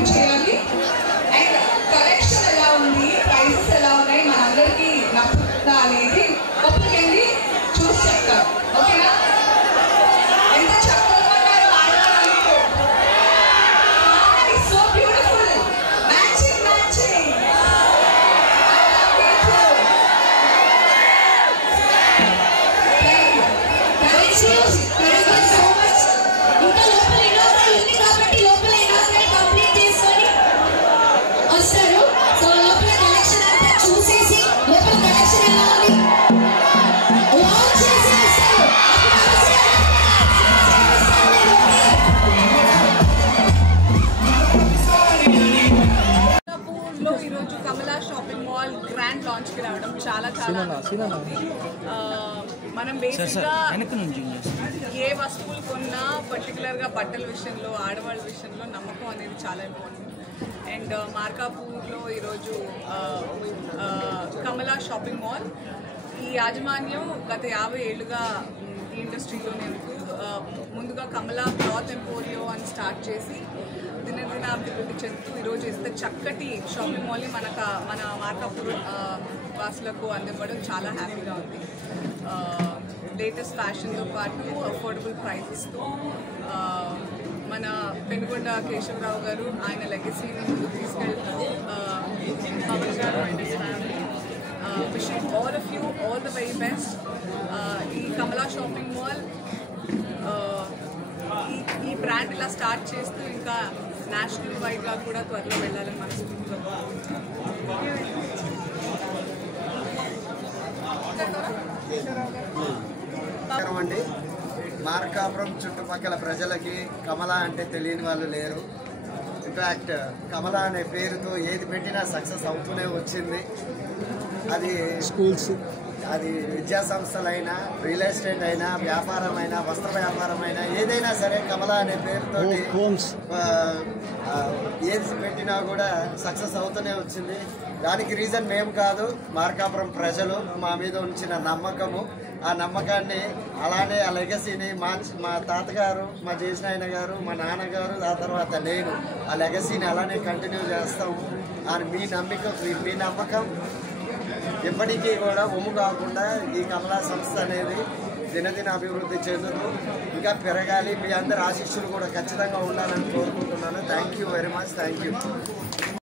Open చేయాలి. And collection ఎలా ఉంది, ప్రైజెస్ ఎలా ఉన్నాయి, మనందరికీ నచ్చుతుందా అనేది ఓపెన్కి చూసి చెప్తాం. ఓకేనా? ఎంత చక్కగా ఉన్నారు ఆడవాళ్ళు. So beautiful. Matching matching. ఈరోజు కమలా షాపింగ్ మాల్ గ్రాండ్ లాంచ్ కి రావడం చాలా మనం బేసిక్గా ఏ వస్తువులు కొన్నా పర్టికులర్ గా బట్టల విషయంలో, ఆడవాళ్ళ విషయంలో నమ్మకం అనేది చాలా ఇంపార్టెంట్. అండ్ మార్కాపూర్లో ఈరోజు కమలా షాపింగ్ మాల్ ఈ యాజమాన్యం గత 50 ఏళ్ళుగా ఈ ఇండస్ట్రీలోనే ముందుగా కమలా క్లాత్ ఎంపోరియో అని స్టార్ట్ చేసి దినదినాభివృద్ధి చెందుతూ ఈరోజు ఇంత చక్కటి షాపింగ్ మాల్ని మన మార్కాపూర్ వాసులకు అందివ్వడం చాలా హ్యాపీగా ఉంది. లేటెస్ట్ ఫ్యాషన్తో పాటు అఫోర్డబుల్ ప్రైజెస్తో మన పెనుగొండ కేశవరావు గారు ఆయన లెగసీని ముందుకు తీసుకెళ్తూ పవన్ గారు and his family wishing all of you all the very best. ఈ కమలా షాపింగ్ మాల్ ఈ బ్రాండ్ ఇలా స్టార్ట్ చేస్తూ ఇంకా నేషనల్ వైడ్గా కూడా త్వరలో వెళ్ళాలని మనస్ఫూర్తిగా అండి. మార్కాపురం చుట్టుపక్కల ప్రజలకి కమలా అంటే తెలియని వాళ్ళు లేరు. ఇన్ఫ్యాక్ట్ కమలా అనే పేరుతో ఏది పెట్టినా సక్సెస్ అవుతూనే వచ్చింది. అది స్కూల్స్, అది విద్యా సంస్థలైనా, రియల్ ఎస్టేట్ అయినా, వ్యాపారం అయినా, వస్త్ర వ్యాపారం అయినా, ఏదైనా సరే కమలా అనే పేరుతో ఏది పెట్టినా కూడా సక్సెస్ అవుతూనే వచ్చింది. దానికి రీజన్ మేము కాదు, మార్కాపురం ప్రజలు మా మీద ఉంచిన నమ్మకము. ఆ నమ్మకాన్ని అలానే ఆ లెగసీని మా తాతగారు, మా జేసినాయన గారు, మా నాన్నగారు, ఆ తర్వాత నేను ఆ లెగసీని అలానే కంటిన్యూ చేస్తాము. మీ నమ్మకం ఎప్పటికీ కూడా ఒమ్ము కాకుండా ఈ కమలా సంస్థ అనేది దినదిన అభివృద్ధి చెందుతూ ఇంకా పెరగాలి. మీ అందరి ఆశీస్సులు కూడా ఖచ్చితంగా ఉండాలని కోరుకుంటున్నాను. Thank you very much. Thank you.